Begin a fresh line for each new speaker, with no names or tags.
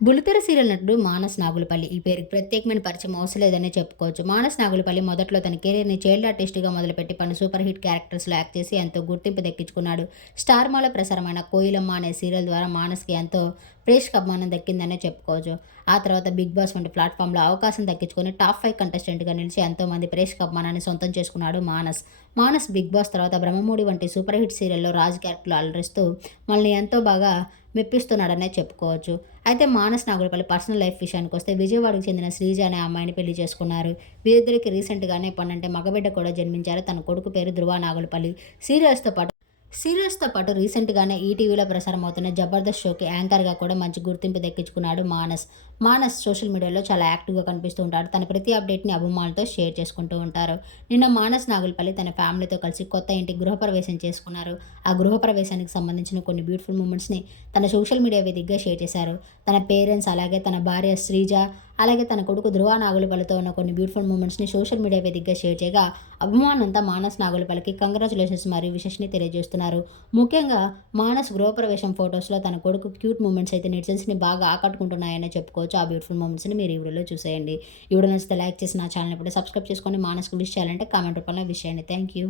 బుల్లితెర సీరియల్ నటుడు మానస్ నాగులపల్లి. ఈ పేరుకి ప్రత్యేకమైన పరిచయం అవసరం లేదనే చెప్పుకోవచ్చు. మానస్ నాగులపల్లి మొదట్లో తన కెరీర్ని చైల్డ్ ఆర్టిస్ట్గా మొదలుపెట్టి పలు సూపర్ హిట్ క్యారెక్టర్స్లో యాక్ట్ చేసి ఎంతో గుర్తింపు దక్కించుకున్నాడు. స్టార్ మాలో ప్రసారమైన కోయిలమ్మ అనే సీరియల్ ద్వారా మానస్కి ఎంతో ప్రేక్షక అభిమానం దక్కిందనే చెప్పుకోవచ్చు. ఆ తర్వాత బిగ్ బాస్ వంటి ప్లాట్ఫామ్లో అవకాశం దక్కించుకొని టాప్ ఫైవ్ కంటెస్టెంట్గా నిలిచి ఎంతోమంది ప్రేక్షక అభిమానాన్ని సొంతం చేసుకున్నాడు మానస్. మానస్ బిగ్ బాస్ తర్వాత బ్రహ్మమూడి వంటి సూపర్ హిట్ సీరియల్లో రాజ్ క్యారెక్టర్లు అలరిస్తూ మనల్ని ఎంతో బాగా మెప్పిస్తున్నాడనే చెప్పుకోవచ్చు. అయితే మానస్ నాగులపల్లి పర్సనల్ లైఫ్ విషయానికి వస్తే విజయవాడకు చెందిన శ్రీజ అనే అమ్మాయిని పెళ్ళి చేసుకున్నారు. వీరిద్దరికి రీసెంట్గానే పన్నంటే మగబిడ్డ కూడా జన్మించారు. తన కొడుకు పేరు ధ్రువ నాగులపల్లి సీరియల్స్తో పాటు సీరియల్స్తో పాటు రీసెంట్గానే ఈటీవీలో ప్రసారం అవుతున్న జబర్దస్త్ షోకి యాంకర్గా కూడా మంచి గుర్తింపు దక్కించుకున్నాడు మానస్. మానస్ సోషల్ మీడియాలో చాలా యాక్టివ్గా కనిపిస్తూ ఉంటాడు. తన ప్రతి అప్డేట్ని అభిమానులతో షేర్ చేసుకుంటూ ఉంటారు. నిన్న మానస్ నాగులపల్లి తన ఫ్యామిలీతో కలిసి కొత్త ఇంటి గృహప్రవేశం చేసుకున్నారు. ఆ గృహప్రవేశానికి సంబంధించిన కొన్ని బ్యూటిఫుల్ మూమెంట్స్ని తన సోషల్ మీడియా వేదికగా షేర్ చేశారు. తన పేరెంట్స్ అలాగే తన భార్య శ్రీజ అలాగే తన కొడుకు ధృవ నాగులపల్లితో ఉన్న కొన్ని బ్యూటిఫుల్ మూమెంట్స్ని సోషల్ మీడియా వేదికగా షేర్ చేయగా అభిమానంతా మానస్ నాగులపల్లికి కంగ్రాచులేషన్స్ మరియు విషెస్ని తెలియజేస్తున్నారు. ముఖ్యంగా మానస్ గృహప్రవేశం ఫొటోస్లో తన కొడుకు క్యూట్ మూమెంట్స్ అయితే నెటిజన్స్ని బాగా ఆకట్టుకుంటున్నాయని చెప్పుకోవచ్చు. ఆ బ్యూటిఫుల్ మూమెంట్స్ని మీరు ఈ వీడియోలో చూసేయండి. ఈ వీడియో నచ్చితే లైక్ చేసి నా ఛానల్ ఇప్పుడు సబ్స్క్రైబ్ చేసుకొని మానస్కు విష్ చేయాలంటే కామెంట్ రూపంలో విష్ చేయండి థ్యాంక్ యూ